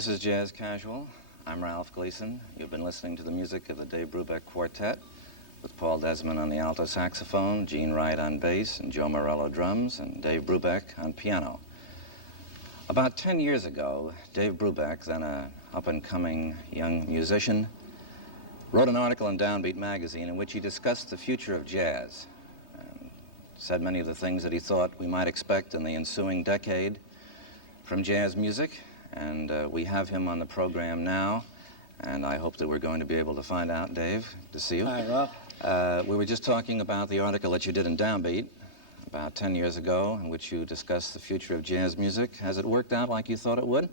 This is Jazz Casual. I'm Ralph Gleason. You've been listening to the music of the Dave Brubeck Quartet with Paul Desmond on the alto saxophone, Gene Wright on bass, and Joe Morello drums, and Dave Brubeck on piano. About 10 years ago, Dave Brubeck, then an up-and-coming young musician, wrote an article in Downbeat magazine in which he discussed the future of jazz and said many of the things that he thought we might expect in the ensuing decade from jazz music. And we have him on the program now, and I hope that we're going to be able to find out. Dave, good to see you. Hi, Ralph. We were just talking about the article that you did in Downbeat about 10 years ago, in which you discussed the future of jazz music. Has it worked out like you thought it would?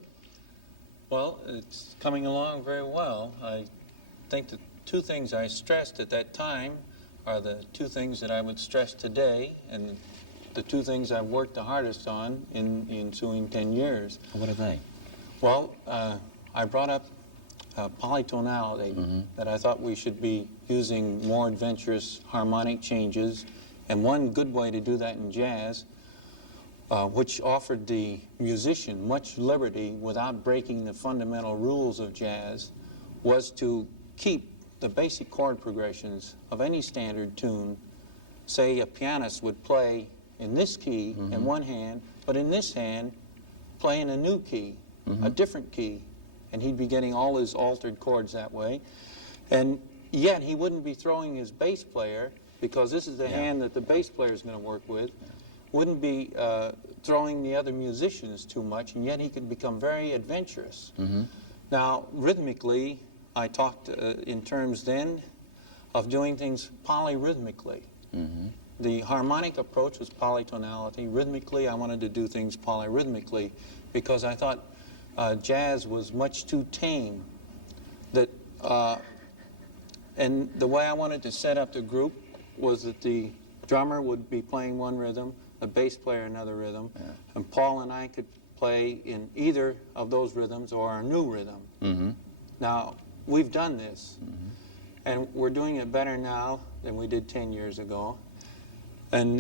Well, it's coming along very well. I think the two things I stressed at that time are the two things that I would stress today, and the two things I've worked the hardest on in the ensuing 10 years. What are they? Well, I brought up polytonality, that I thought we should be using more adventurous harmonic changes, and one good way to do that in jazz, which offered the musician much liberty without breaking the fundamental rules of jazz, was to keep the basic chord progressions of any standard tune. Say a pianist would play in this key in one hand, but in this hand play in a new key, a different key, and he'd be getting all his altered chords that way. And yet he wouldn't be throwing his bass player, because this is the hand that the bass player is going to work with, wouldn't be throwing the other musicians too much, and yet he could become very adventurous. Now, rhythmically, I talked in terms then of doing things polyrhythmically. The harmonic approach was polytonality. Rhythmically, I wanted to do things polyrhythmically because I thought jazz was much too tame. And the way I wanted to set up the group was that the drummer would be playing one rhythm, the bass player another rhythm, and Paul and I could play in either of those rhythms or a new rhythm. Now, we've done this, and we're doing it better now than we did 10 years ago. And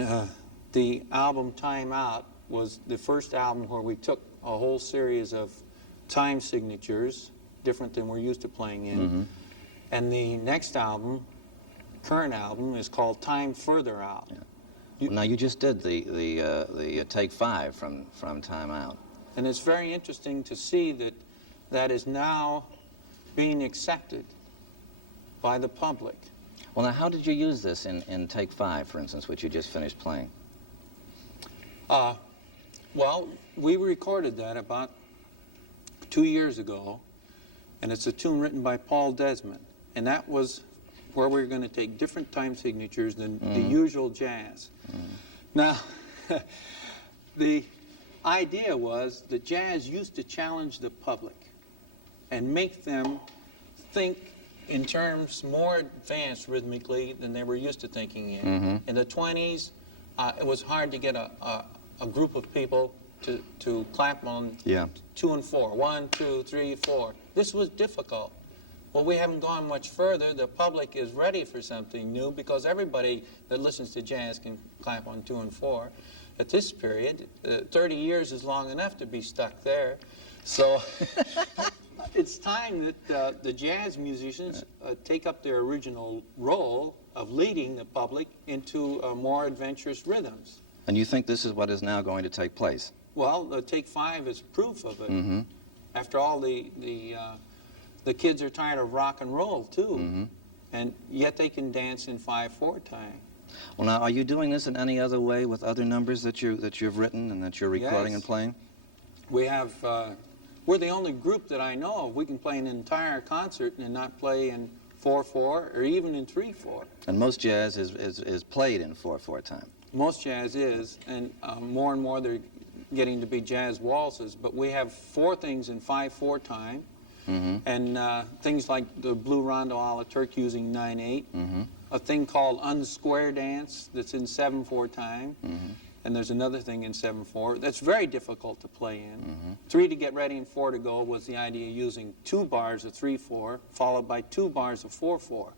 the album Time Out was the first album where we took a whole series of time signatures, different than we're used to playing in. And the next album, current album, is called Time Further Out. Well, now, you just did the Take 5 from Time Out. And it's very interesting to see that that is now being accepted by the public. Well, now, how did you use this in Take 5, for instance, which you just finished playing? Well, we recorded that about 2 years ago, and it's a tune written by Paul Desmond, and that was where we were going to take different time signatures than the usual jazz. Now, the idea was that jazz used to challenge the public and make them think in terms more advanced rhythmically than they were used to thinking in. In the 20s, it was hard to get a group of people to clap on 2 and 4. 1, 2, 3, 4. This was difficult. Well, we haven't gone much further. The public is ready for something new because everybody that listens to jazz can clap on 2 and 4. At this period, 30 years is long enough to be stuck there. So it's time that the jazz musicians take up their original role of leading the public into more adventurous rhythms. And you think this is what is now going to take place? Well, the Take 5 is proof of it. After all, the kids are tired of rock and roll, too. And yet they can dance in 5/4 time. Well, now, are you doing this in any other way with other numbers that you've written and that you're recording and playing? We have, we're the only group that I know of. We can play an entire concert and not play in 4/4 or even in 3/4. And most jazz is played in 4/4 time. Most jazz is, and more they're getting to be jazz waltzes. But we have 4 things in 5/4 time, and things like the Blue Rondo a la Turk using 9/8, a thing called Unsquare Dance that's in 7/4 time, and there's another thing in 7/4 that's very difficult to play in. 3 to get ready and 4 to go was the idea using 2 bars of 3/4 followed by 2 bars of 4/4.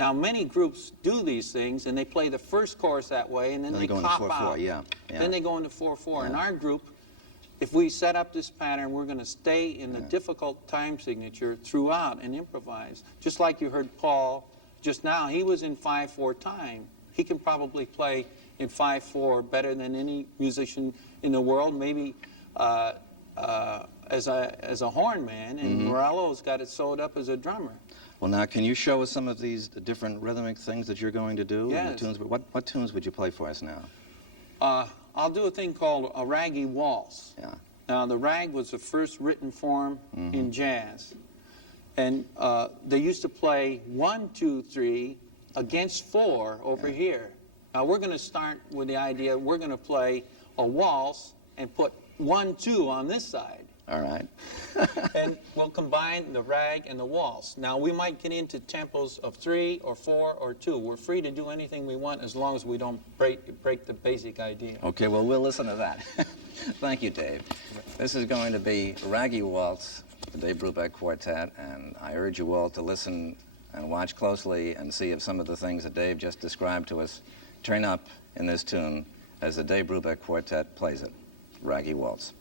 Now, many groups do these things, and they play the first chorus that way, and then they go cop into 4/4, out. Then they go into 4/4. In our group, if we set up this pattern, we're going to stay in the difficult time signature throughout and improvise. Just like you heard Paul just now, he was in 5/4 time. He can probably play in 5/4 better than any musician in the world, maybe as a horn man, and Morello's got it sewed up as a drummer. Well, now, can you show us some of these different rhythmic things that you're going to do? Yes. The tunes, what tunes would you play for us now? I'll do a thing called a raggy waltz. Yeah. Now, the rag was the first written form in jazz. And they used to play 1, 2, 3 against 4 over here. Now, we're going to start with the idea we're going to play a waltz and put 1, 2 on this side. All right. And we'll combine the rag and the waltz. Now, we might get into tempos of 3 or 4 or 2. We're free to do anything we want as long as we don't break the basic idea. Okay, well, we'll listen to that. Thank you, Dave. This is going to be Raggy Waltz, the Dave Brubeck Quartet, and I urge you all to listen and watch closely and see if some of the things that Dave just described to us turn up in this tune as the Dave Brubeck Quartet plays it. Raggy Waltz.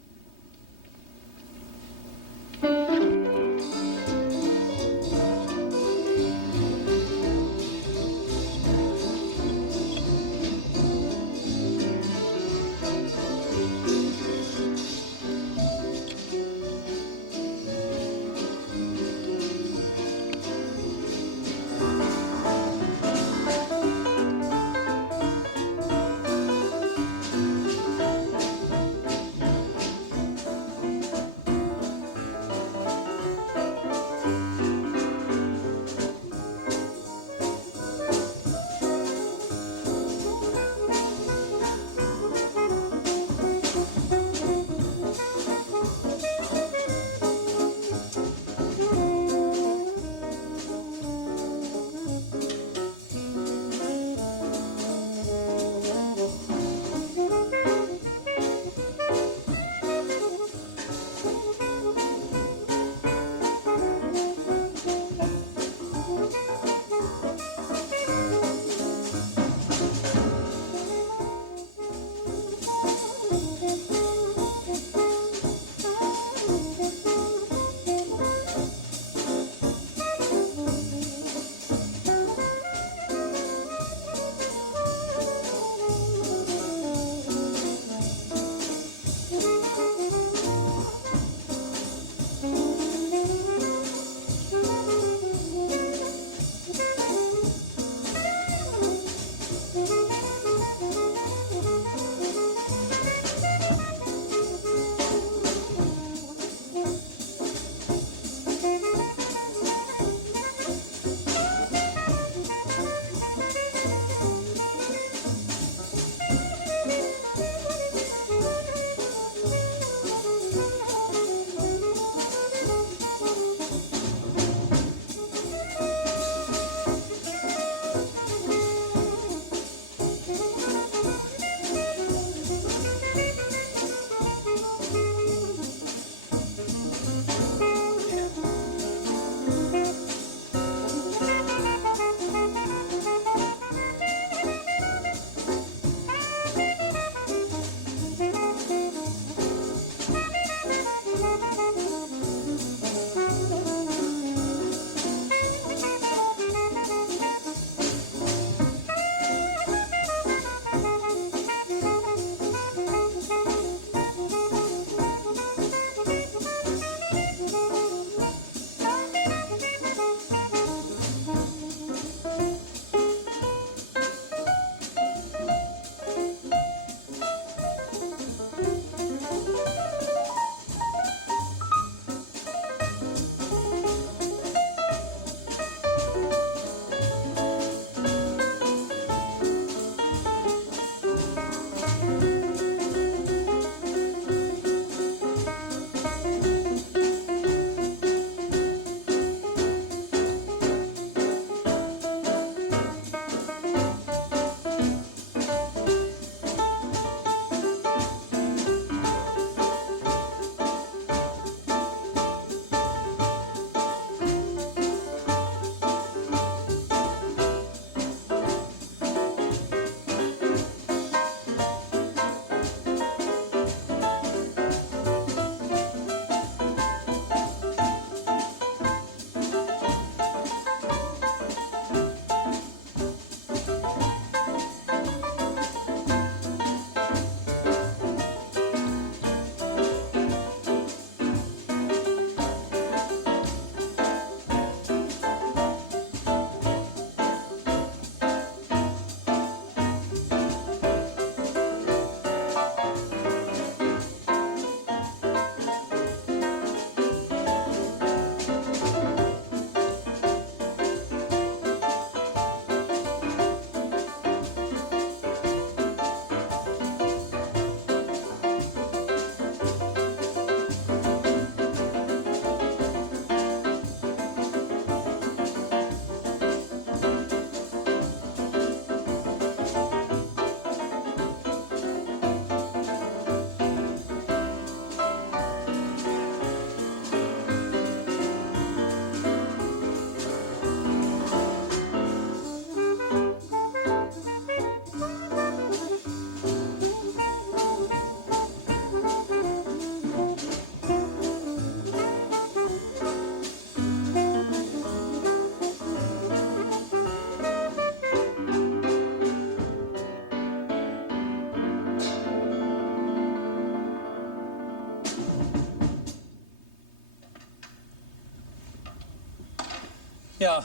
Yeah.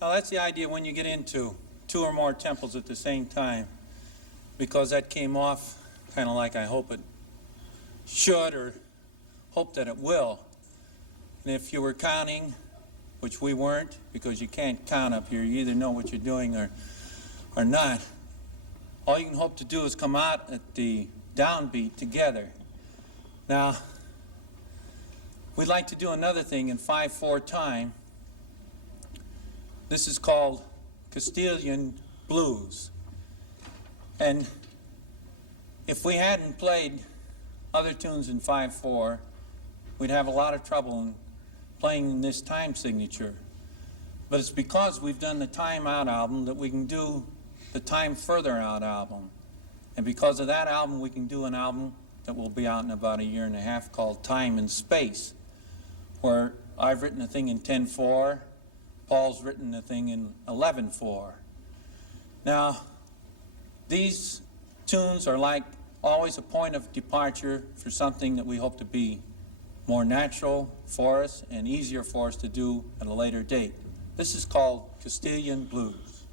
Now that's the idea when you get into two or more tempos at the same time, because that came off kind of like I hope it should or hope that it will. And if you were counting, which we weren't, because you can't count up here, you either know what you're doing or not, all you can hope to do is come out at the downbeat together. Now, we'd like to do another thing in 5/4 time. This is called Castilian blues. And if we hadn't played other tunes in 5/4, we'd have a lot of trouble in playing in this time signature. But it's because we've done the Time Out album that we can do the Time Further Out album. And because of that album, we can do an album that will be out in about 1.5 years called Time and Space, where I've written a thing in 10/4, Paul's written a thing in 11/4. Now, these tunes are like always a point of departure for something that we hope to be more natural for us and easier for us to do at a later date. This is called Castilian Blues.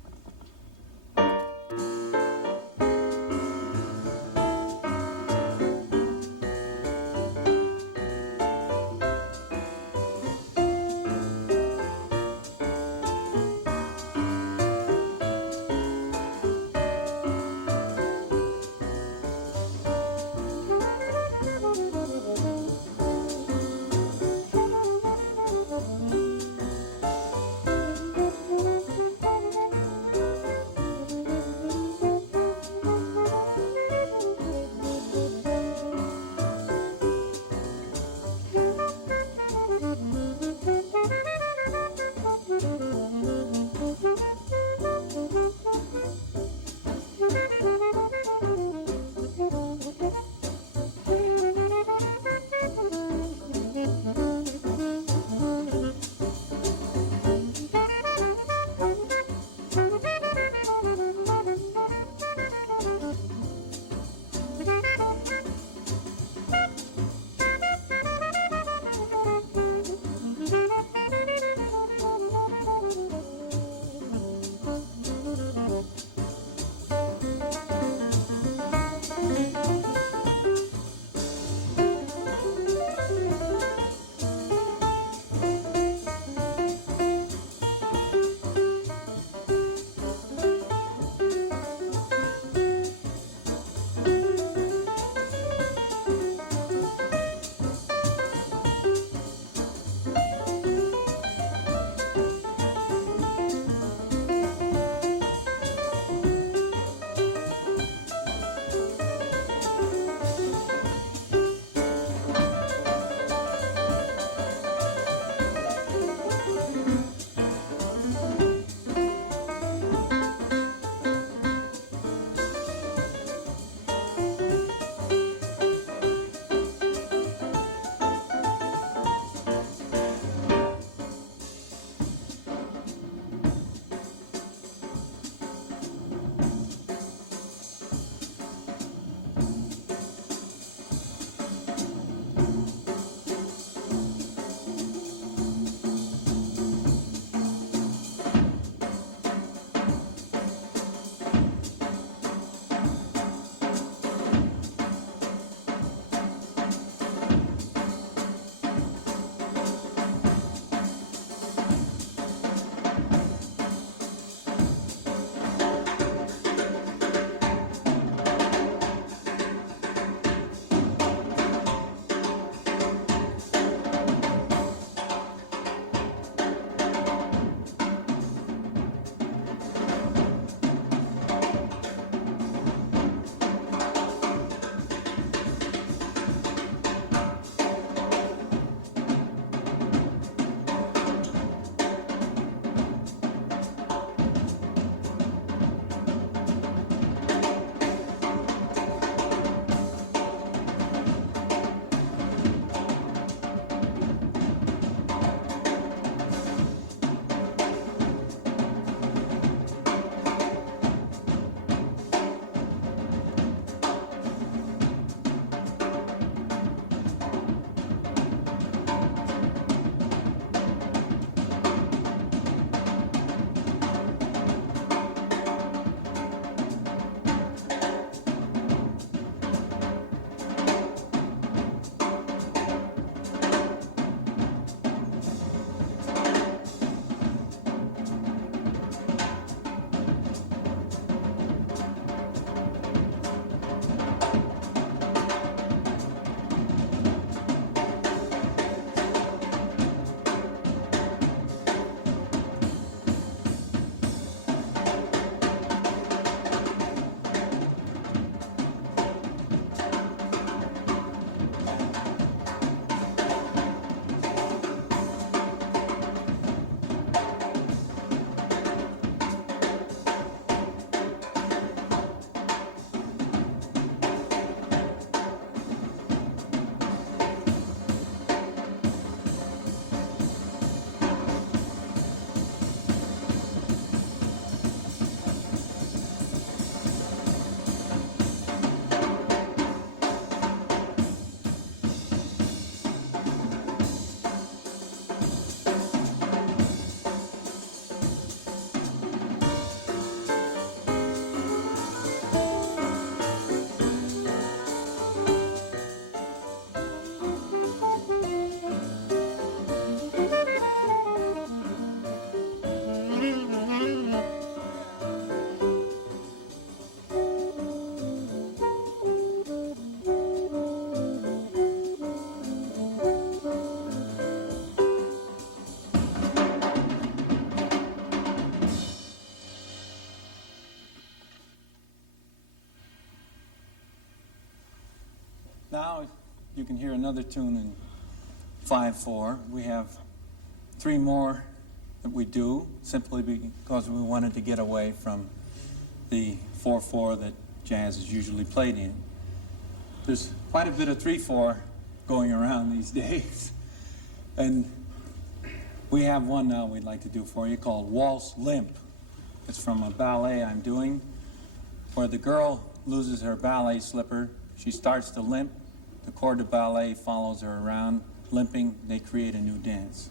you can hear another tune in 5/4. We have 3 more that we do simply because we wanted to get away from the 4/4 that jazz is usually played in. There's quite a bit of 3/4 going around these days. And we have one now we'd like to do for you called Waltz Limp. It's from a ballet I'm doing where the girl loses her ballet slipper. She starts to limp. The corps de ballet follows her around, limping. They create a new dance.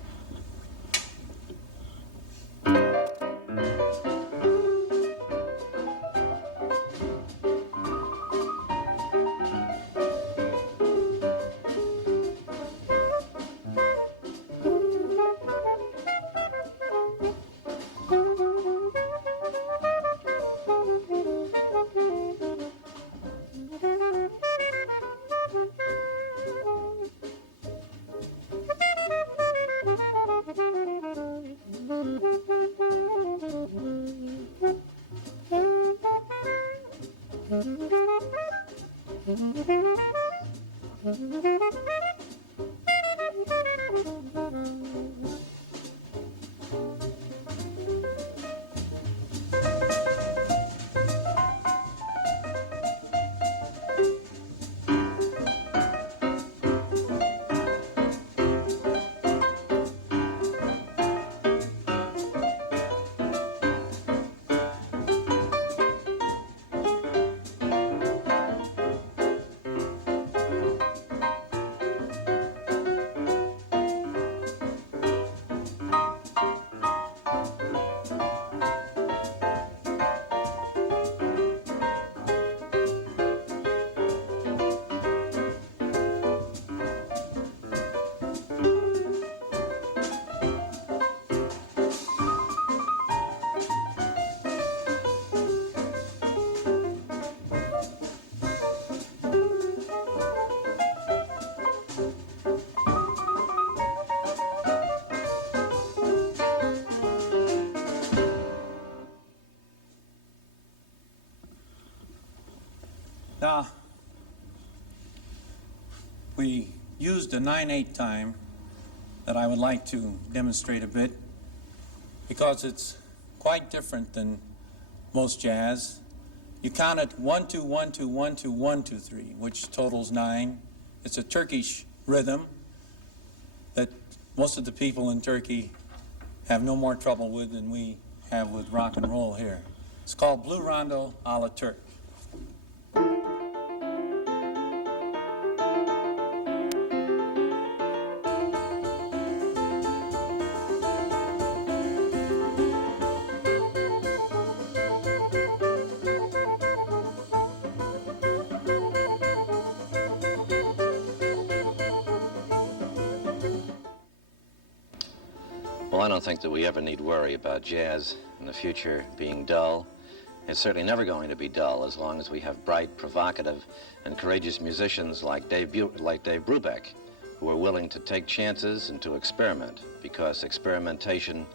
Now, we used a 9/8 time that I would like to demonstrate a bit because it's quite different than most jazz. You count it 1 2 1 2 1 2 1 2 3, which totals 9. It's a Turkish rhythm that most of the people in Turkey have no more trouble with than we have with rock and roll here. It's called Blue Rondo a la Turk. Well, I don't think that we ever need worry about jazz in the future being dull. It's certainly never going to be dull as long as we have bright, provocative, and courageous musicians like Dave Brubeck, who are willing to take chances and to experiment, because experimentation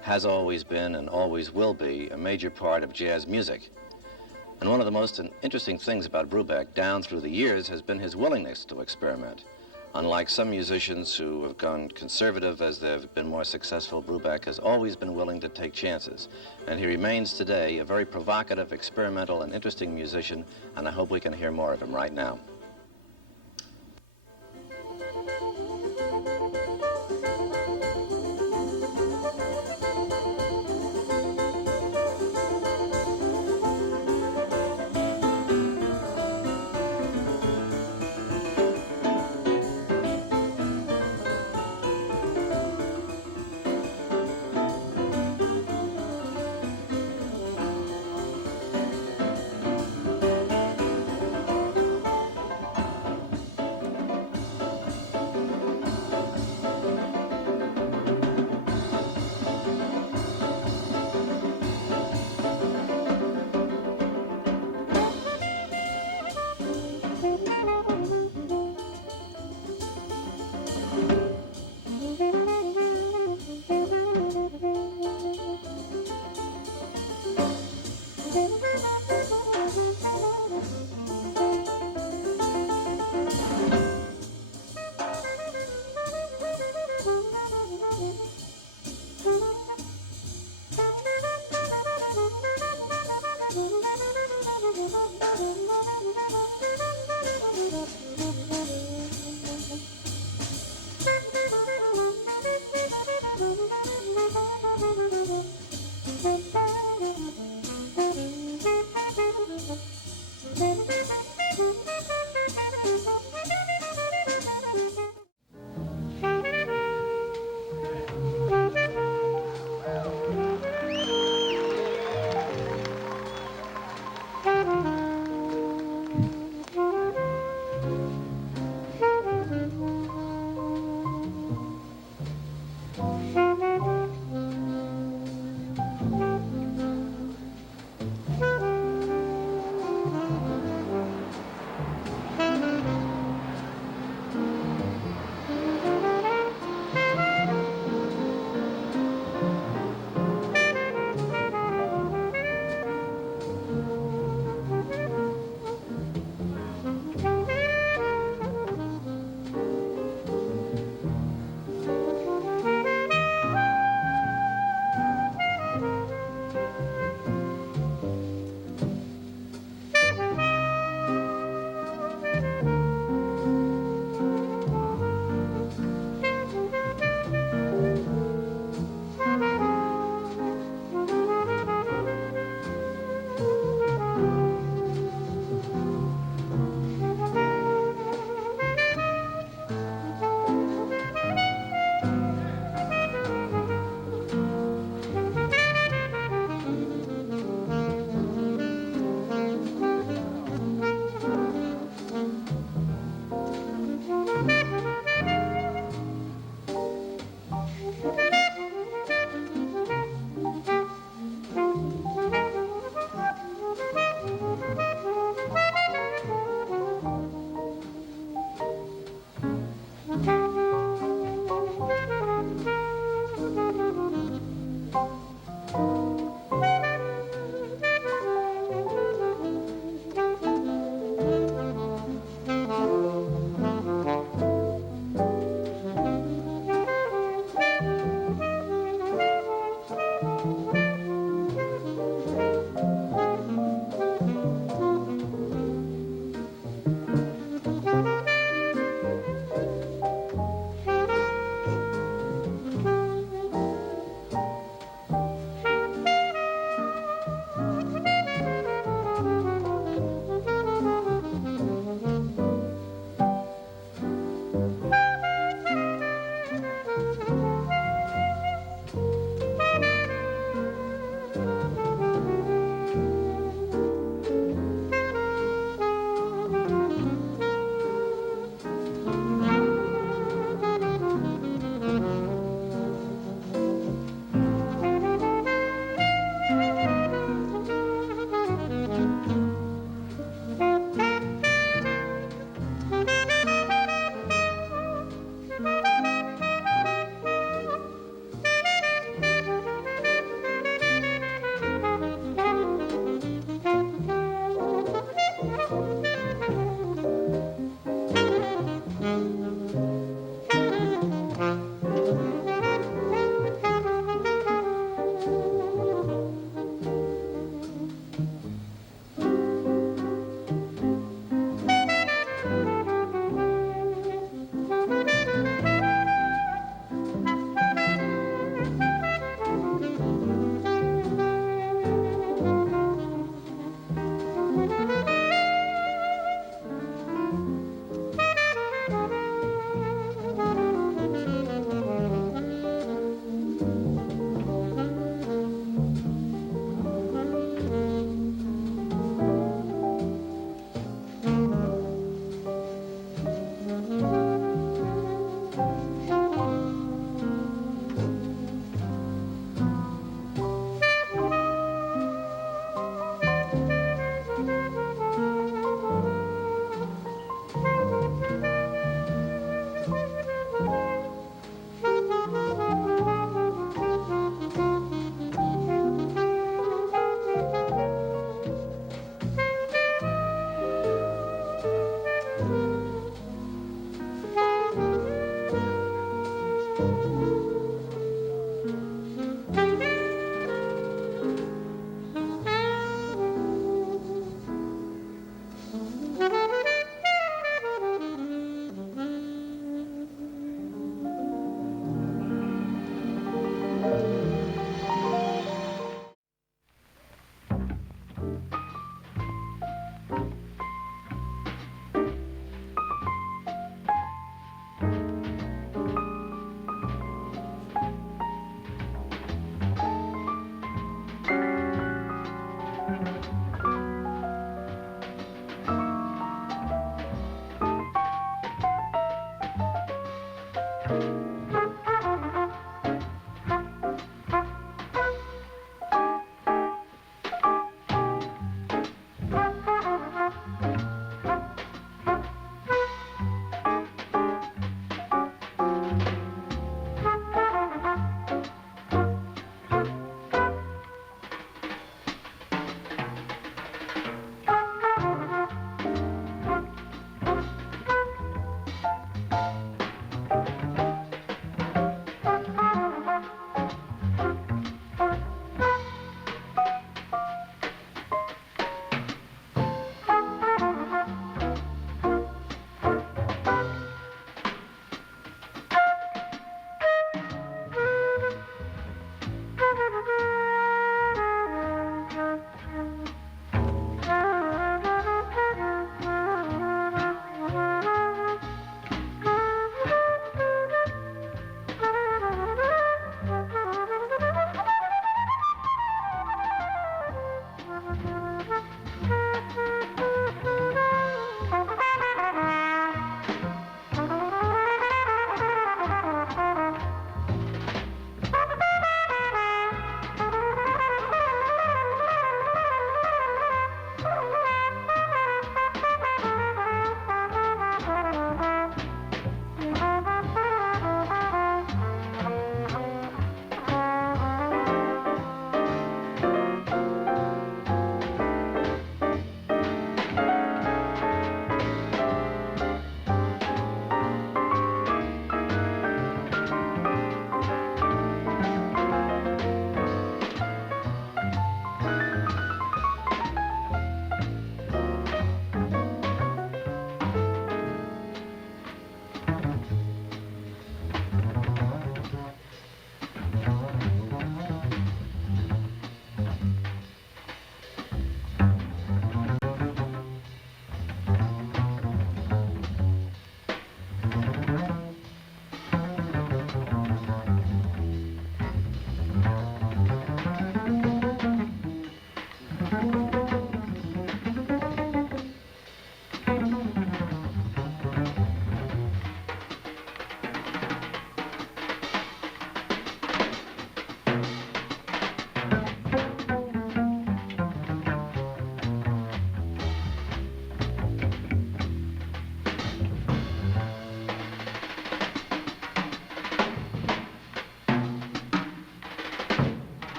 has always been and always will be a major part of jazz music. And one of the most interesting things about Brubeck down through the years has been his willingness to experiment. Unlike some musicians who have gone conservative as they've been more successful, Brubeck has always been willing to take chances. And he remains today a very provocative, experimental, and interesting musician, and I hope we can hear more of him right now.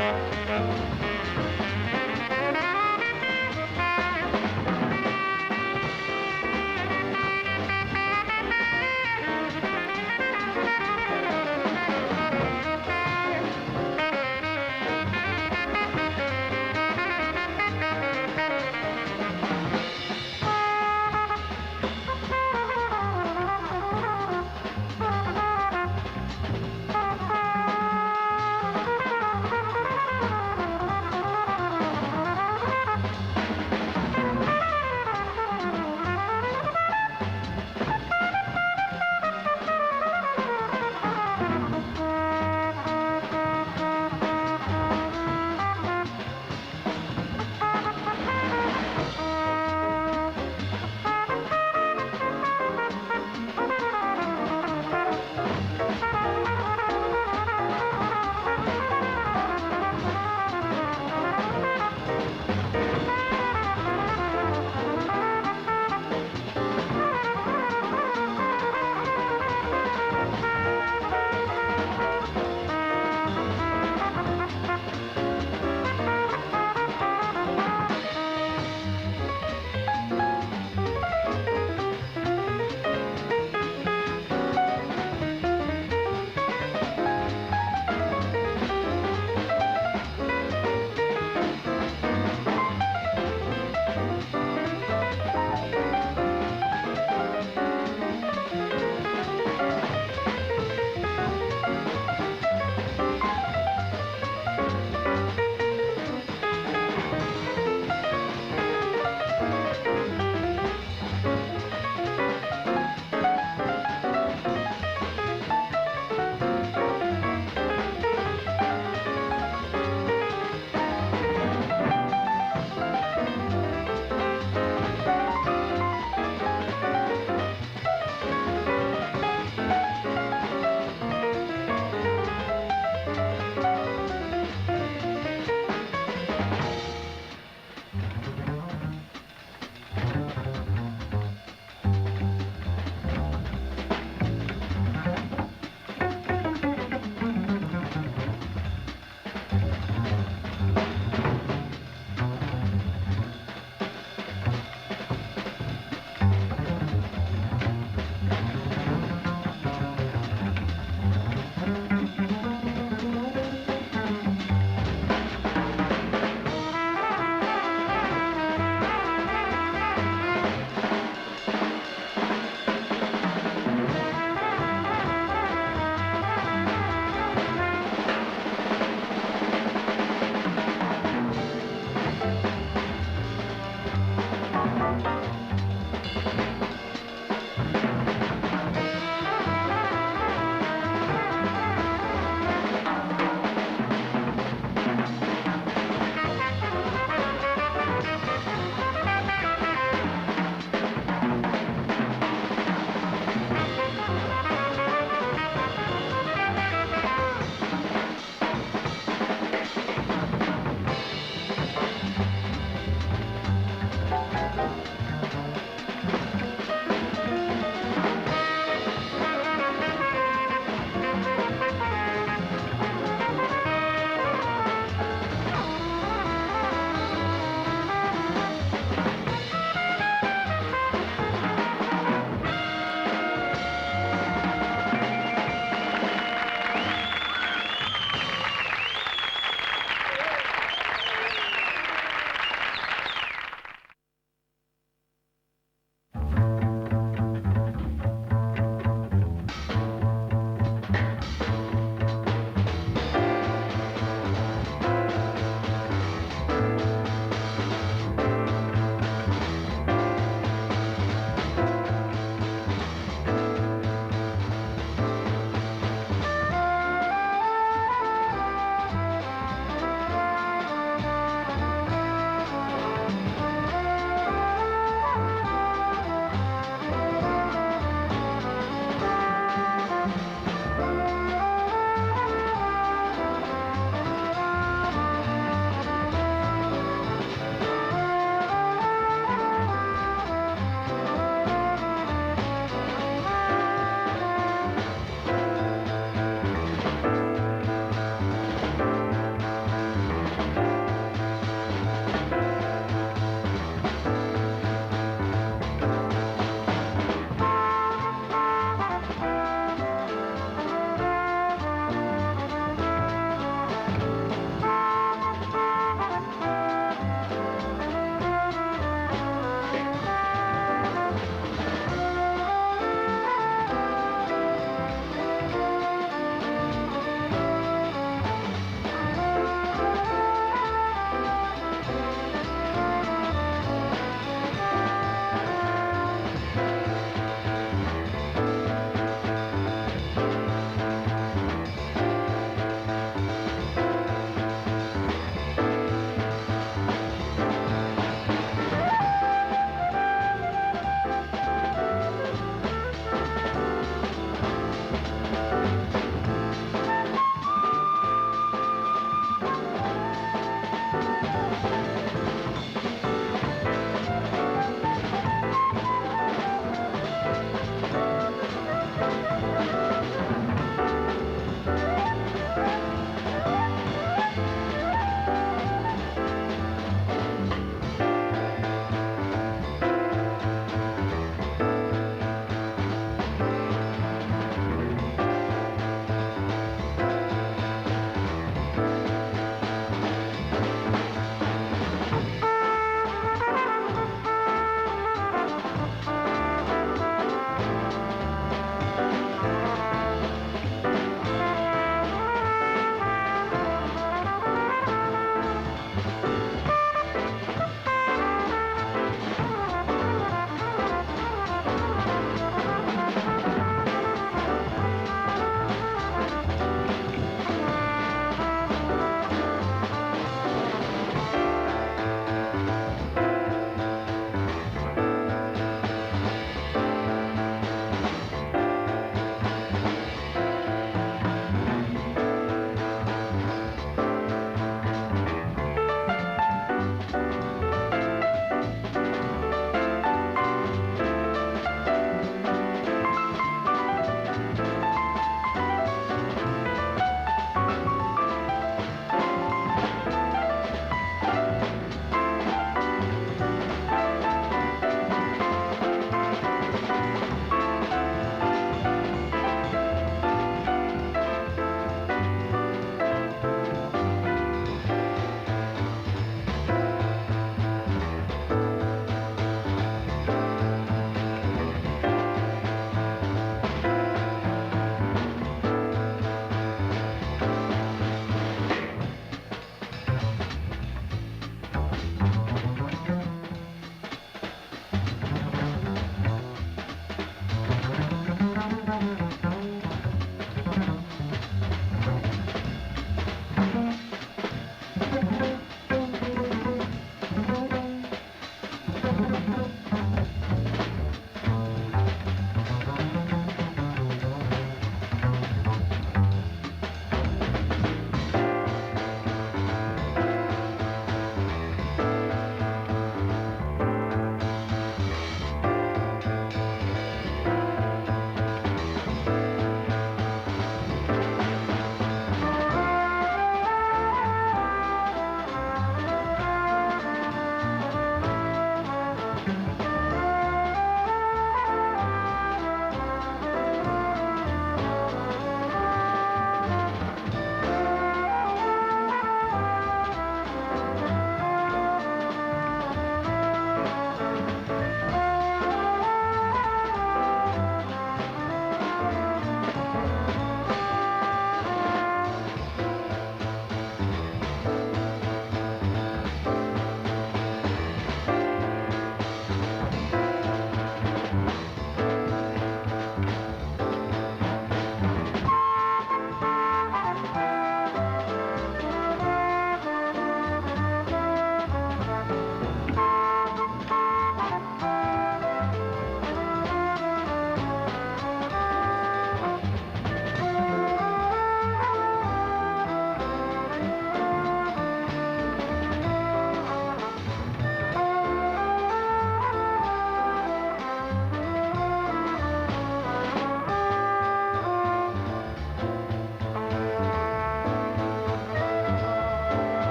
Thank you.